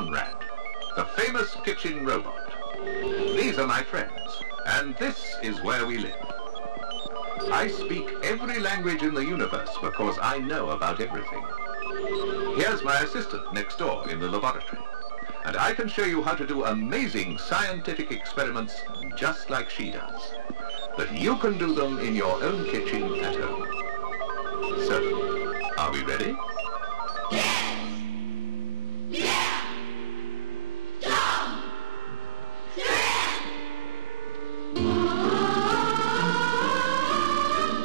Conrad, the famous kitchen robot. These are my friends, and this is where we live. I speak every language in the universe because I know about everything. Here's my assistant next door in the laboratory, and I can show you how to do amazing scientific experiments just like she does. But you can do them in your own kitchen at home. So, are we ready? Yes! Yeah! Tom! Thread!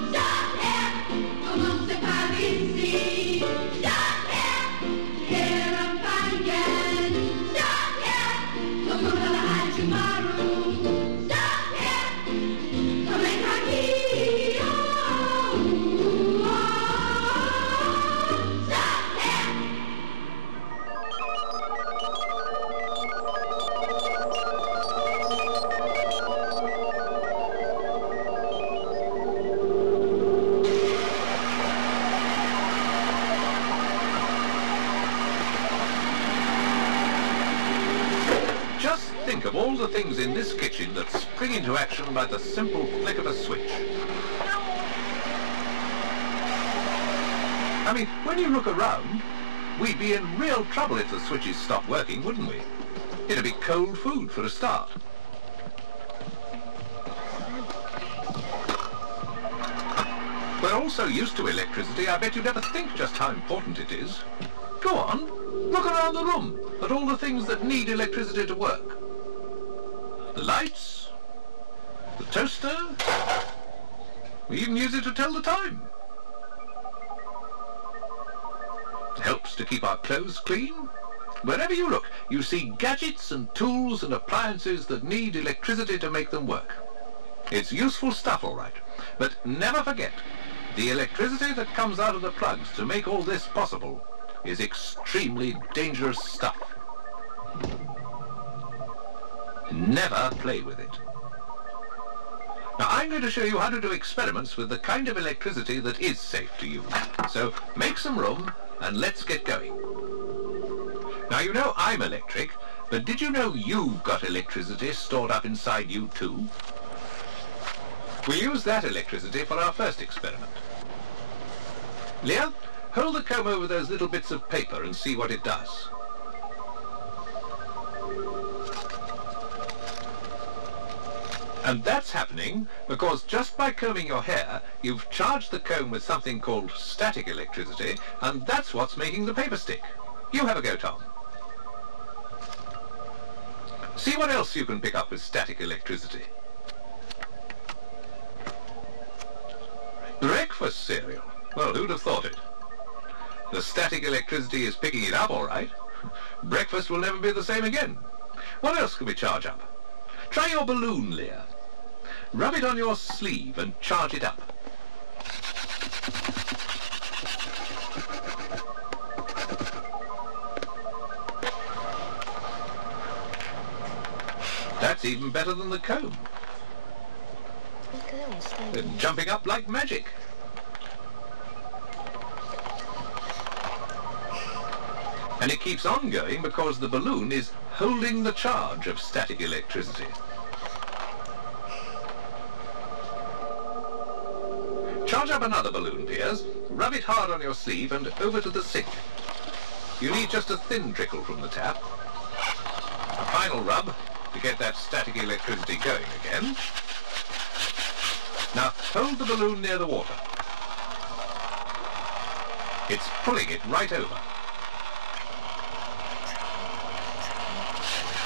Stop here! Almost a Parisi! Stop here! Here I'm fine. Stop here! Come on, I'll hide tomorrow. Stop here! Come and hug me. Stop here! Just think of all the things in this kitchen that spring into action by the simple flick of a switch. I mean, when you look around, we'd be in real trouble if the switches stopped working, wouldn't we? It'd be cold food for a start. We're all so used to electricity, I bet you never think just how important it is. Go on, look around the room at all the things that need electricity to work. The lights, the toaster, we even use it to tell the time. It helps to keep our clothes clean. Wherever you look, you see gadgets and tools and appliances that need electricity to make them work. It's useful stuff, all right, but never forget, the electricity that comes out of the plugs to make all this possible is extremely dangerous stuff. Never play with it. Now, I'm going to show you how to do experiments with the kind of electricity that is safe to use. So, make some room and let's get going. Now, you know I'm electric, but did you know you've got electricity stored up inside you too? We'll use that electricity for our first experiment. Leah, hold the comb over those little bits of paper and see what it does. And that's happening because just by combing your hair, you've charged the comb with something called static electricity, and that's what's making the paper stick. You have a go, Tom. See what else you can pick up with static electricity. Breakfast cereal. Well, who'd have thought it? The static electricity is picking it up, all right. Breakfast will never be the same again. What else can we charge up? Try your balloon, Leah. Rub it on your sleeve and charge it up. That's even better than the comb. It's jumping up like magic. And it keeps on going because the balloon is holding the charge of static electricity. Charge up another balloon, Piers. Rub it hard on your sleeve and over to the sink. You need just a thin trickle from the tap. A final rub to get that static electricity going again. Now hold the balloon near the water. It's pulling it right over.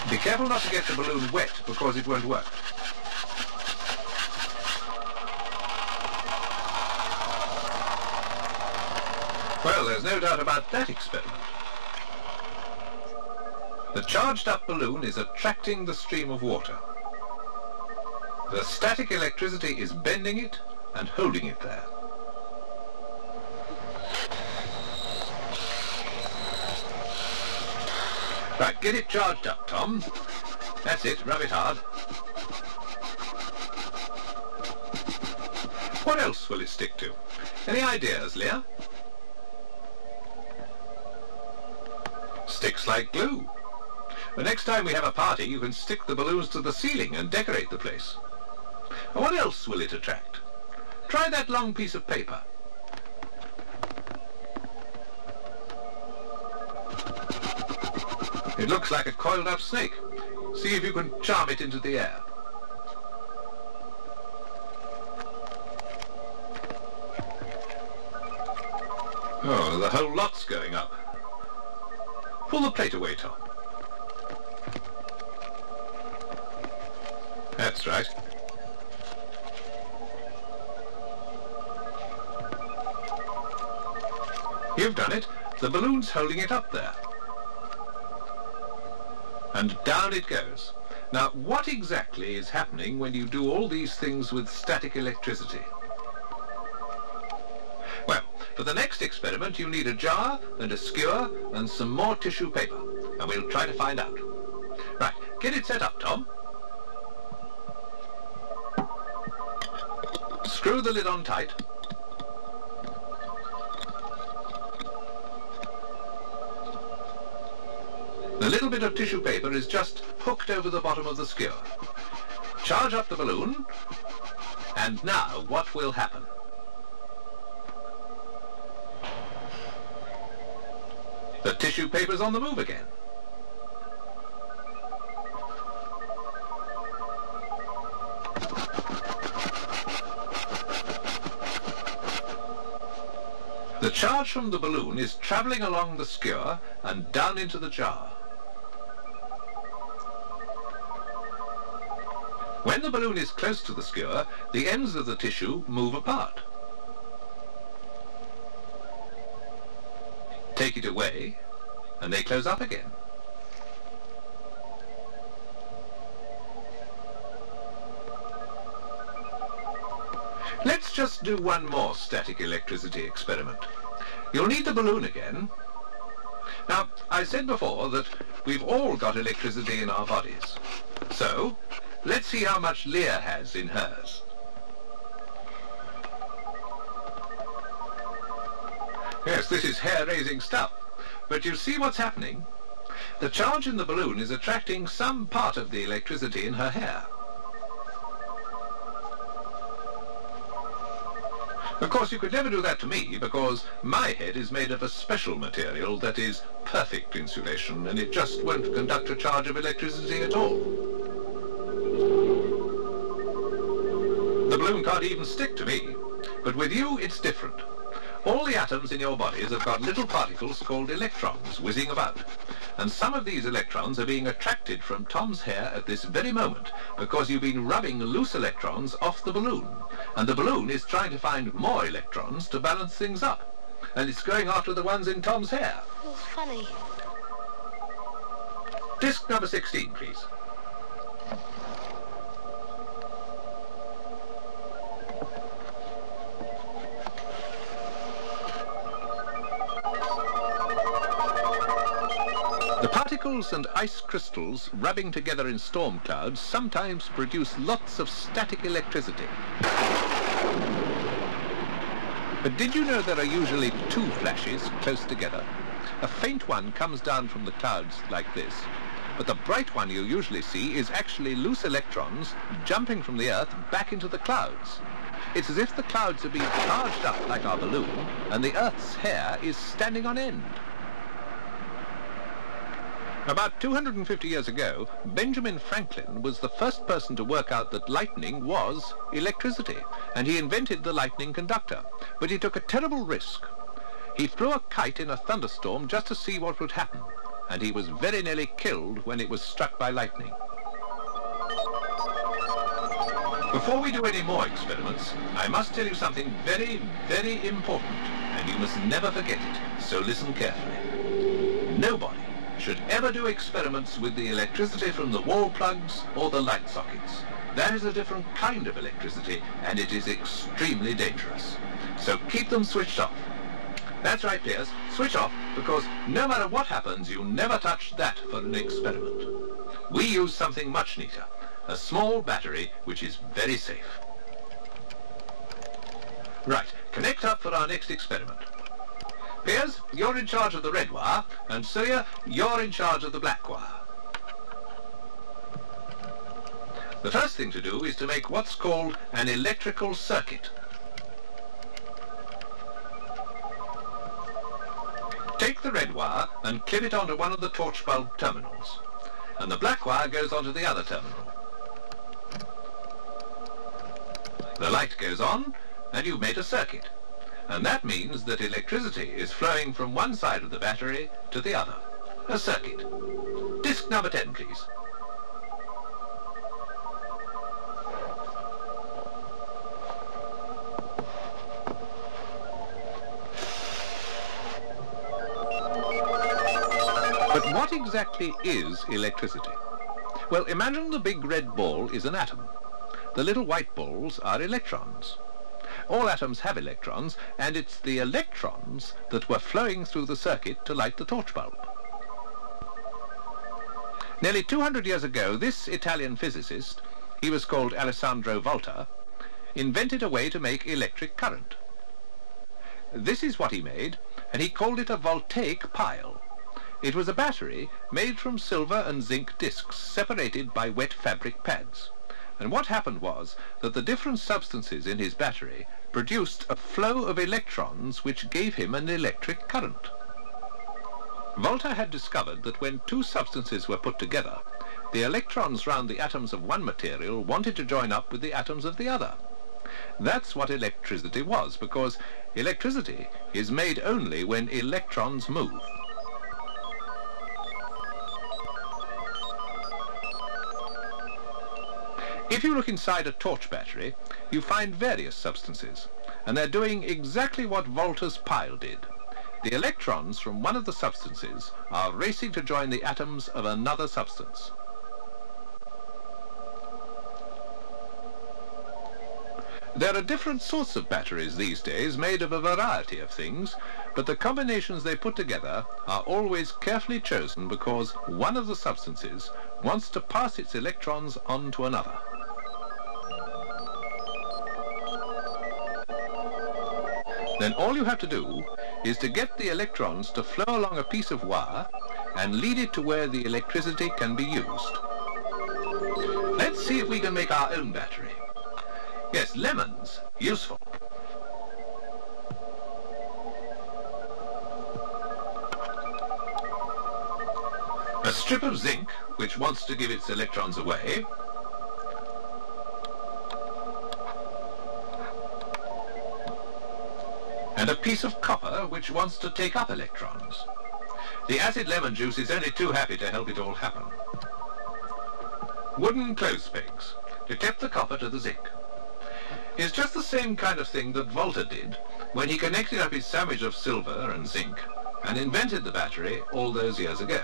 Be careful not to get the balloon wet because it won't work. Well, there's no doubt about that experiment. The charged up balloon is attracting the stream of water. The static electricity is bending it and holding it there. Right, get it charged up, Tom. That's it, rub it hard. What else will it stick to? Any ideas, Leah? Sticks like glue. The next time we have a party, you can stick the balloons to the ceiling and decorate the place. What else will it attract? Try that long piece of paper. It looks like a coiled up snake. See if you can charm it into the air. Oh, the whole lot's going up. Pull the plate away, Tom. That's right. You've done it. The balloon's holding it up there. And down it goes. Now, what exactly is happening when you do all these things with static electricity? Well, for the next experiment, you need a jar and a skewer and some more tissue paper. And we'll try to find out. Right, get it set up, Tom. Screw the lid on tight. The little bit of tissue paper is just hooked over the bottom of the skewer. Charge up the balloon, and now what will happen? The tissue paper's on the move again. The charge from the balloon is travelling along the skewer and down into the jar. When the balloon is close to the skewer, the ends of the tissue move apart. Take it away, and they close up again. Let's just do one more static electricity experiment. You'll need the balloon again. Now, I said before that we've all got electricity in our bodies. So, let's see how much Leah has in hers. Yes, this is hair-raising stuff. But you see what's happening? The charge in the balloon is attracting some part of the electricity in her hair. Of course, you could never do that to me, because my head is made of a special material that is perfect insulation, and it just won't conduct a charge of electricity at all. The balloon can't even stick to me, but with you it's different. All the atoms in your bodies have got little particles called electrons whizzing about, and some of these electrons are being attracted from Tom's hair at this very moment because you've been rubbing loose electrons off the balloon, and the balloon is trying to find more electrons to balance things up, and it's going after the ones in Tom's hair. Oh, funny. Disc number 16, please. The particles and ice crystals rubbing together in storm clouds sometimes produce lots of static electricity. But did you know there are usually two flashes close together? A faint one comes down from the clouds like this, but the bright one you usually see is actually loose electrons jumping from the Earth back into the clouds. It's as if the clouds are being charged up like our balloon, and the Earth's hair is standing on end. About 250 years ago, Benjamin Franklin was the first person to work out that lightning was electricity, and he invented the lightning conductor. But he took a terrible risk. He flew a kite in a thunderstorm just to see what would happen, and he was very nearly killed when it was struck by lightning. Before we do any more experiments, I must tell you something very, very important, and you must never forget it, so listen carefully. Nobody should ever do experiments with the electricity from the wall plugs or the light sockets. That is a different kind of electricity, and it is extremely dangerous. So keep them switched off. That's right, players, switch off, because no matter what happens, you never touch that for an experiment. We use something much neater, a small battery which is very safe. Right, connect up for our next experiment. Piers, you're in charge of the red wire, and Surya, you're in charge of the black wire. The first thing to do is to make what's called an electrical circuit. Take the red wire and clip it onto one of the torch bulb terminals, and the black wire goes onto the other terminal. The light goes on, and you've made a circuit, and that means that electricity is flowing from one side of the battery to the other. A circuit. Disc number 10, please. But what exactly is electricity? Well, imagine the big red ball is an atom. The little white balls are electrons. All atoms have electrons, and it's the electrons that were flowing through the circuit to light the torch bulb. Nearly 200 years ago, this Italian physicist, he was called Alessandro Volta, invented a way to make electric current. This is what he made, and he called it a voltaic pile. It was a battery made from silver and zinc discs separated by wet fabric pads. And what happened was that the different substances in his battery produced a flow of electrons which gave him an electric current. Volta had discovered that when two substances were put together, the electrons round the atoms of one material wanted to join up with the atoms of the other. That's what electricity was, because electricity is made only when electrons move. If you look inside a torch battery, you find various substances, and they're doing exactly what Volta's pile did. The electrons from one of the substances are racing to join the atoms of another substance. There are different sorts of batteries these days made of a variety of things, but the combinations they put together are always carefully chosen because one of the substances wants to pass its electrons on to another. Then all you have to do is to get the electrons to flow along a piece of wire and lead it to where the electricity can be used. Let's see if we can make our own battery. Yes, lemons, useful. A strip of zinc, which wants to give its electrons away. And a piece of copper which wants to take up electrons. The acid lemon juice is only too happy to help it all happen. Wooden clothes pegs to tip the copper to the zinc. It's just the same kind of thing that Volta did when he connected up his sandwich of silver and zinc and invented the battery all those years ago.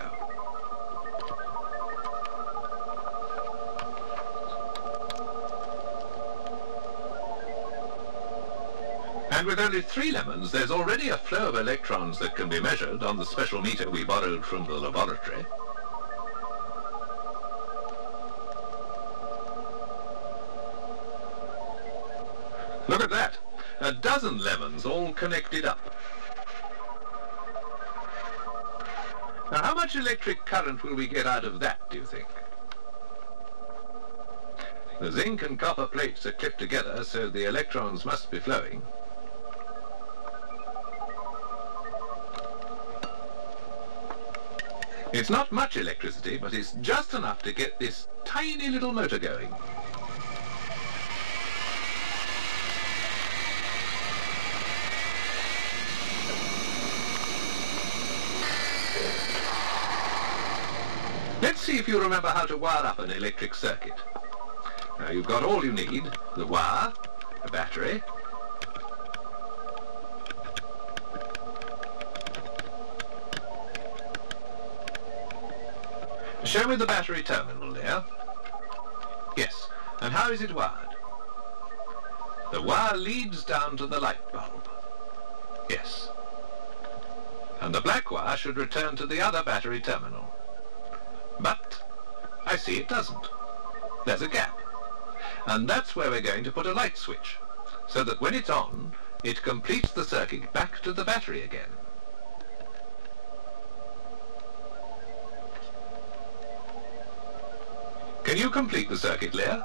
And with only 3 lemons, there's already a flow of electrons that can be measured on the special meter we borrowed from the laboratory. Look at that! A dozen lemons all connected up. Now, how much electric current will we get out of that, do you think? The zinc and copper plates are clipped together, so the electrons must be flowing. It's not much electricity, but it's just enough to get this tiny little motor going. Let's see if you remember how to wire up an electric circuit. Now you've got all you need: the wire, a battery, show me the battery terminal there. Yes, and how is it wired? The wire leads down to the light bulb. Yes. And the black wire should return to the other battery terminal. But I see it doesn't. There's a gap. And that's where we're going to put a light switch, so that when it's on, it completes the circuit back to the battery again. Can you complete the circuit, Lear?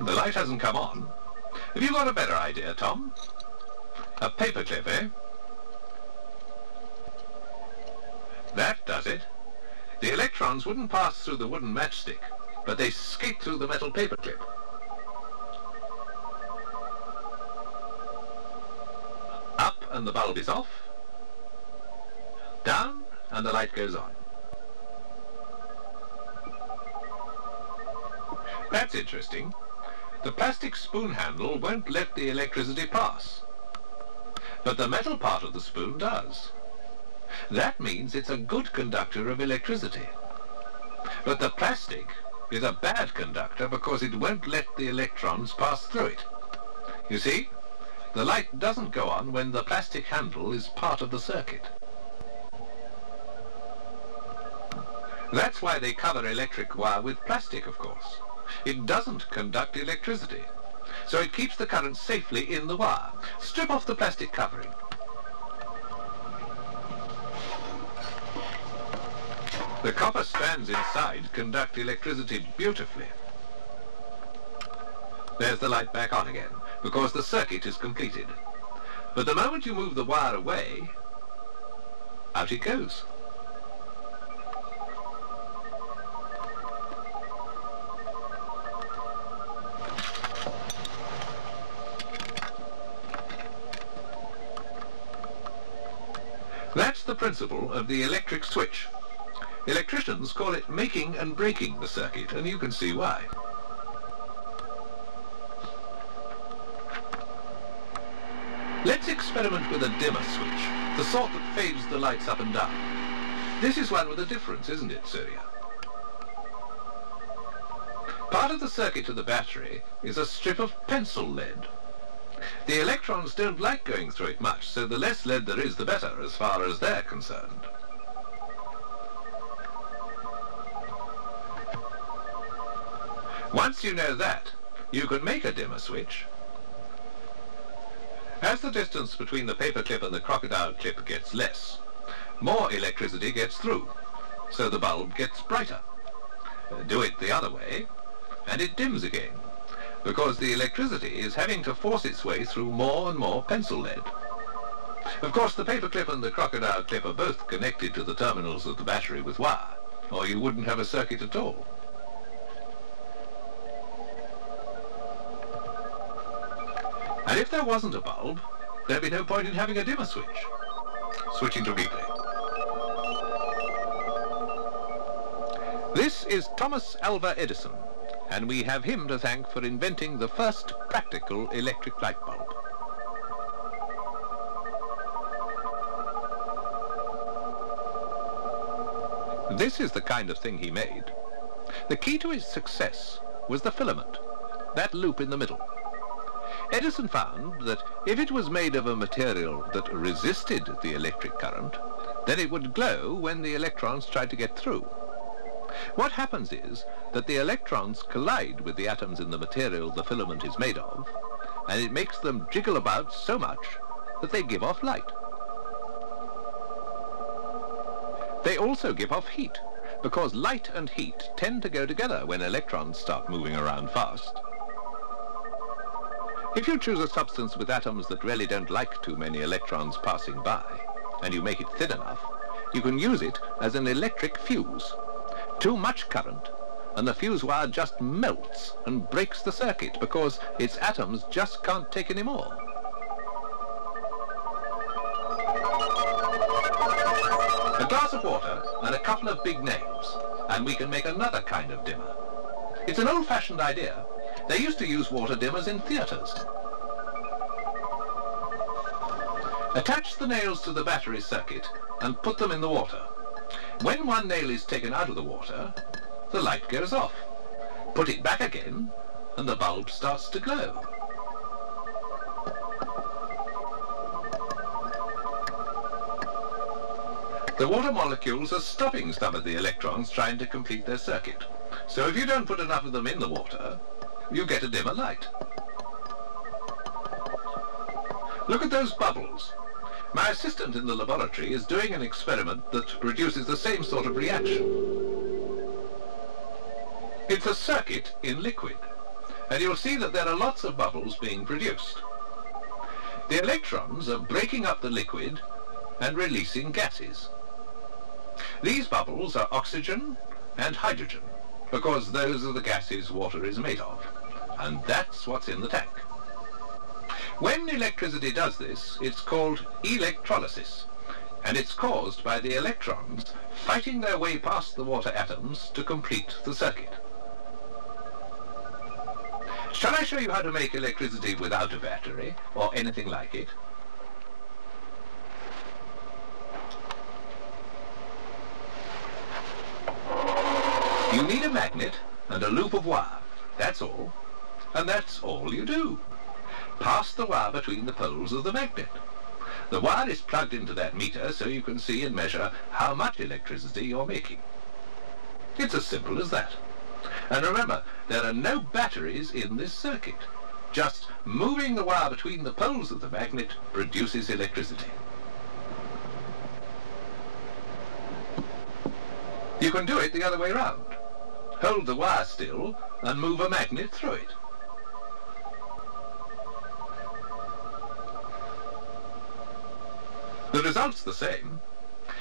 The light hasn't come on. Have you got a better idea, Tom? A paperclip, eh? That does it. The electrons wouldn't pass through the wooden matchstick, but they skate through the metal paperclip. Up and the bulb is off. Down and the light goes on. That's interesting. The plastic spoon handle won't let the electricity pass, but the metal part of the spoon does. That means it's a good conductor of electricity. But the plastic is a bad conductor because it won't let the electrons pass through it. You see, the light doesn't go on when the plastic handle is part of the circuit. That's why they cover electric wire with plastic, of course. It doesn't conduct electricity, so it keeps the current safely in the wire. Strip off the plastic covering. The copper strands inside conduct electricity beautifully. There's the light back on again, because the circuit is completed. But the moment you move the wire away, out it goes. That's the principle of the electric switch. Electricians call it making and breaking the circuit, and you can see why. Let's experiment with a dimmer switch, the sort that fades the lights up and down. This is one with a difference, isn't it, Surya? Part of the circuit of the battery is a strip of pencil lead. The electrons don't like going through it much, so the less lead there is, the better, as far as they're concerned. Once you know that, you can make a dimmer switch. As the distance between the paperclip and the crocodile clip gets less, more electricity gets through, so the bulb gets brighter. Do it the other way, and it dims again, because the electricity is having to force its way through more and more pencil lead. Of course, the paperclip and the crocodile clip are both connected to the terminals of the battery with wire, or you wouldn't have a circuit at all. And if there wasn't a bulb, there'd be no point in having a dimmer switch. Switching to replay. This is Thomas Alva Edison, and we have him to thank for inventing the first practical electric light bulb. This is the kind of thing he made. The key to his success was the filament, that loop in the middle. Edison found that if it was made of a material that resisted the electric current, then it would glow when the electrons tried to get through. What happens is that the electrons collide with the atoms in the material the filament is made of, and it makes them jiggle about so much that they give off light. They also give off heat, because light and heat tend to go together when electrons start moving around fast. If you choose a substance with atoms that really don't like too many electrons passing by, and you make it thin enough, you can use it as an electric fuse. Too much current, and the fuse wire just melts and breaks the circuit because its atoms just can't take any more. A glass of water and a couple of big nails, and we can make another kind of dimmer. It's an old-fashioned idea. They used to use water dimmers in theatres. Attach the nails to the battery circuit and put them in the water. When one nail is taken out of the water, the light goes off. Put it back again, and the bulb starts to glow. The water molecules are stopping some of the electrons trying to complete their circuit. So if you don't put enough of them in the water, you get a dimmer light. Look at those bubbles. My assistant in the laboratory is doing an experiment that produces the same sort of reaction. It's a circuit in liquid, and you'll see that there are lots of bubbles being produced. The electrons are breaking up the liquid and releasing gases. These bubbles are oxygen and hydrogen, because those are the gases water is made of, and that's what's in the tank. When electricity does this, it's called electrolysis, and it's caused by the electrons fighting their way past the water atoms to complete the circuit. Shall I show you how to make electricity without a battery, or anything like it? You need a magnet and a loop of wire, that's all. And that's all you do. Pass the wire between the poles of the magnet. The wire is plugged into that meter so you can see and measure how much electricity you're making. It's as simple as that. And remember, there are no batteries in this circuit. Just moving the wire between the poles of the magnet produces electricity. You can do it the other way round. Hold the wire still and move a magnet through it. The result's the same.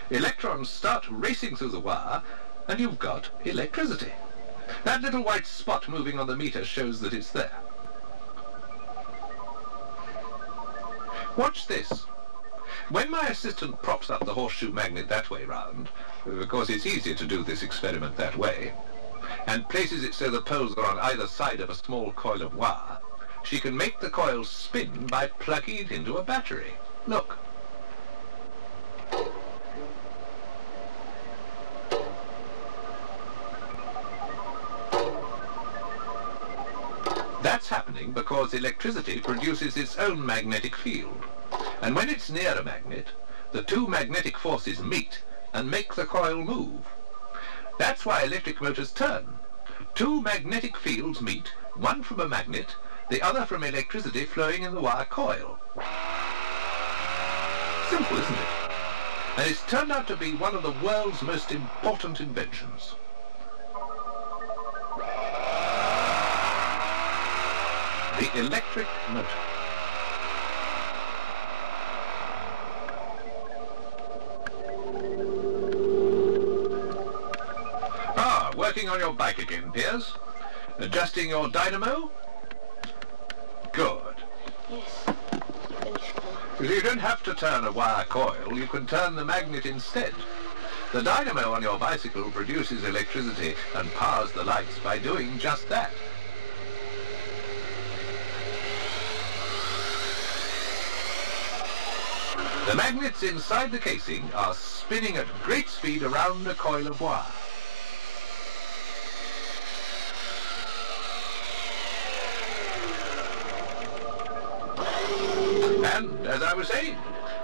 Electrons start racing through the wire and you've got electricity. That little white spot moving on the meter shows that it's there. Watch this. When my assistant props up the horseshoe magnet that way round, because it's easier to do this experiment that way, and places it so the poles are on either side of a small coil of wire, she can make the coil spin by plugging it into a battery. Look. That's happening because electricity produces its own magnetic field. And when it's near a magnet, the two magnetic forces meet and make the coil move. That's why electric motors turn. Two magnetic fields meet, one from a magnet, the other from electricity flowing in the wire coil. Simple, isn't it? And it's turned out to be one of the world's most important inventions. The electric motor. Working on your bike again, Piers? Adjusting your dynamo? Good. Yes. You don't have to turn a wire coil, you can turn the magnet instead. The dynamo on your bicycle produces electricity and powers the lights by doing just that. The magnets inside the casing are spinning at great speed around a coil of wire. And, as I was saying,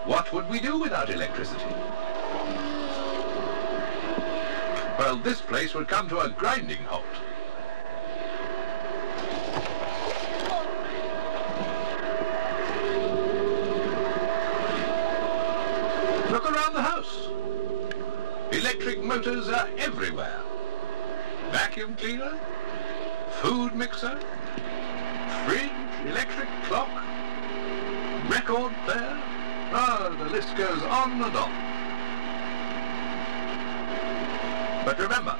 what would we do without electricity? Well, this place would come to a grinding halt. Look around the house. Electric motors are everywhere. Vacuum cleaner, food mixer, fridge, electric clock, record player. The list goes on and on. But remember,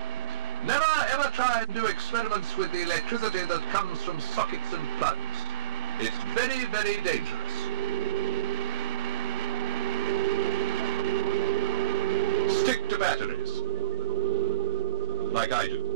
never ever try and do experiments with the electricity that comes from sockets and plugs. It's very, very dangerous. Stick to batteries, like I do.